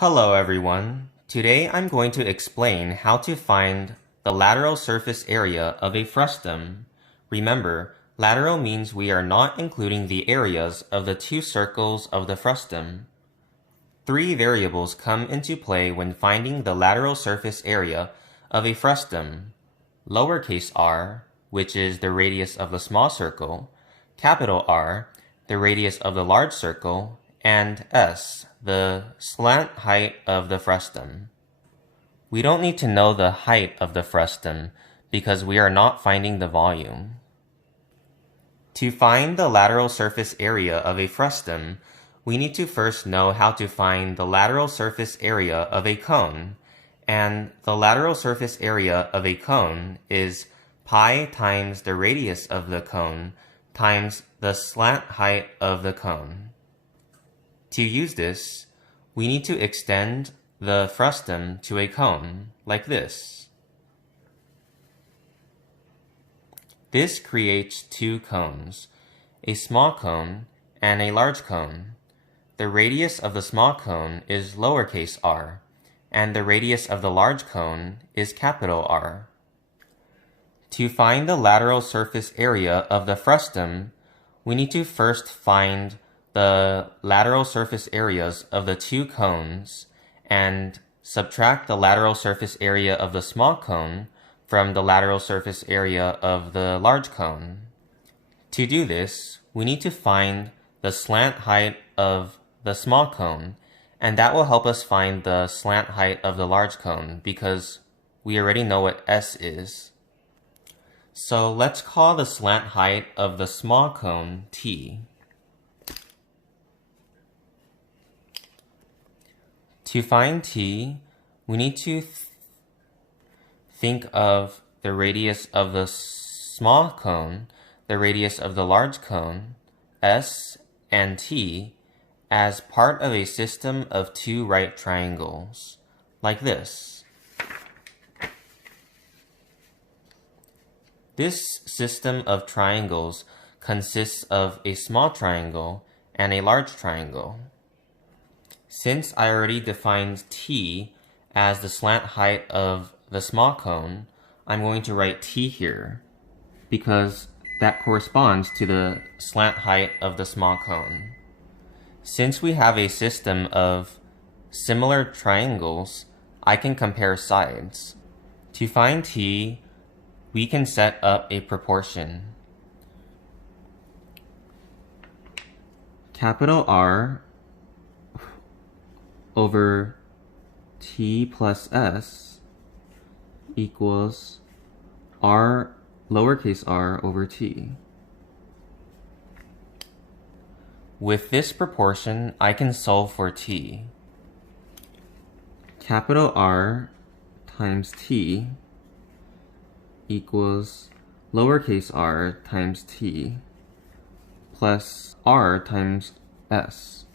Hello everyone. Today I'm going to explain how to find the lateral surface area of a frustum. Remember, lateral means we are not including the areas of the two circles of the frustum. Three variables come into play when finding the lateral surface area of a frustum: lowercase r, which is the radius of the small circle, capital R, the radius of the large circle, and S, the slant height of the frustum. We don't need to know the height of the frustum because we are not finding the volume. To find the lateral surface area of a frustum, we need to first know how to find the lateral surface area of a cone, and the lateral surface area of a cone is pi times the radius of the cone times the slant height of the cone. To use this, we need to extend the frustum to a cone, like this. This creates two cones, a small cone and a large cone. The radius of the small cone is lowercase r, and the radius of the large cone is capital R. To find the lateral surface area of the frustum, we need to first find the lateral surface areas of the two cones and subtract the lateral surface area of the small cone from the lateral surface area of the large cone. To do this, we need to find the slant height of the small cone, and that will help us find the slant height of the large cone because we already know what S is. So let's call the slant height of the small cone T. To find T, we need to think of the radius of the small cone, the radius of the large cone, S and T, as part of a system of two right triangles, like this. This system of triangles consists of a small triangle and a large triangle. Since I already defined T as the slant height of the small cone, I'm going to write T here because that corresponds to the slant height of the small cone. Since we have a system of similar triangles, I can compare sides. To find T, we can set up a proportion. Capital R over T plus S equals R lowercase r over T. With this proportion, I can solve for T. Capital R times T equals lowercase r times T plus r times S.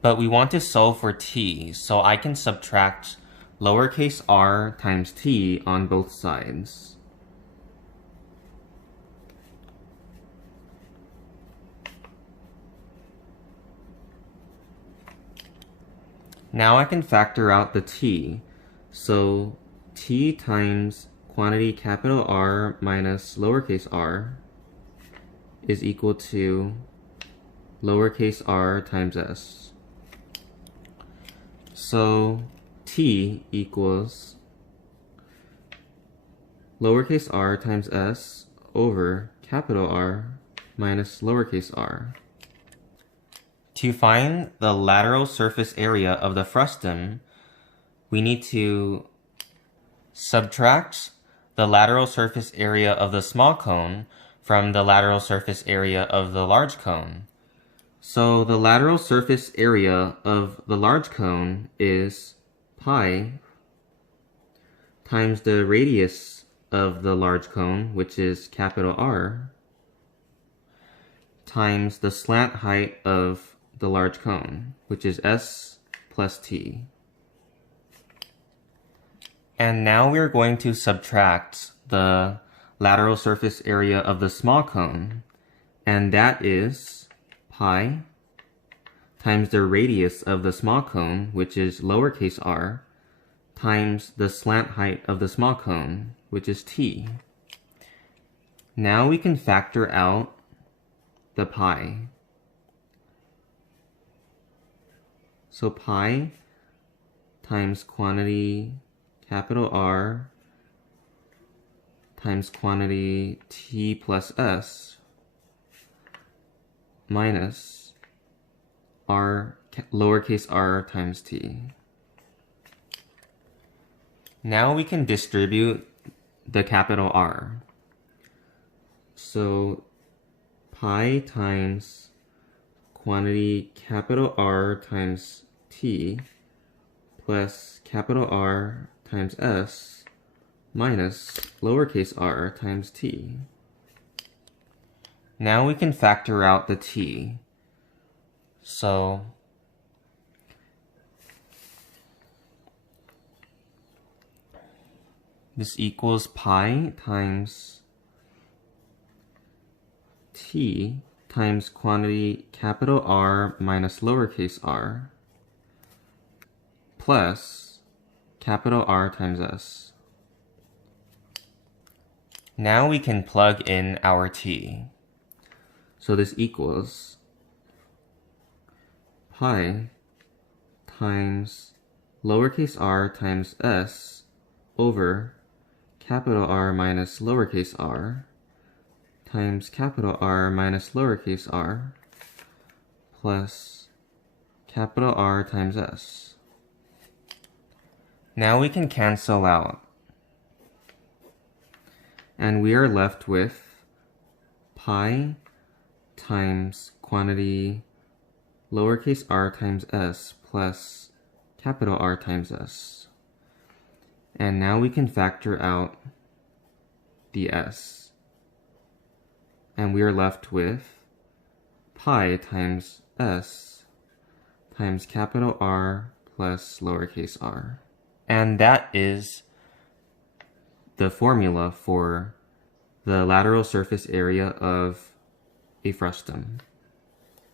But we want to solve for T, so I can subtract lowercase r times T on both sides. Now I can factor out the T, so T times quantity capital R minus lowercase r is equal to lowercase r times S. So T equals lowercase r times S over capital R minus lowercase r. To find the lateral surface area of the frustum, we need to subtract the lateral surface area of the small cone from the lateral surface area of the large cone. So the lateral surface area of the large cone is pi times the radius of the large cone, which is capital R, times the slant height of the large cone, which is S plus T. And now we're going to subtract the lateral surface area of the small cone, and that is pi times the radius of the small cone, which is lowercase r, times the slant height of the small cone, which is t. Now we can factor out the pi. So pi times quantity capital R times quantity t plus s minus r lowercase r times t. Now we can distribute the capital R. So pi times quantity capital R times t plus capital R times s minus lowercase r times t. Now we can factor out the t. So this equals pi times t times quantity capital R minus lowercase r plus capital R times s. Now we can plug in our t. So this equals pi times lowercase r times s over capital R minus lowercase r times capital R minus lowercase r plus capital R times s. Now we can cancel out. And we are left with pi times quantity lowercase r times s plus capital R times s. And now we can factor out the s. And we are left with pi times s times capital R plus lowercase r. And that is the formula for the lateral surface area of a frustum.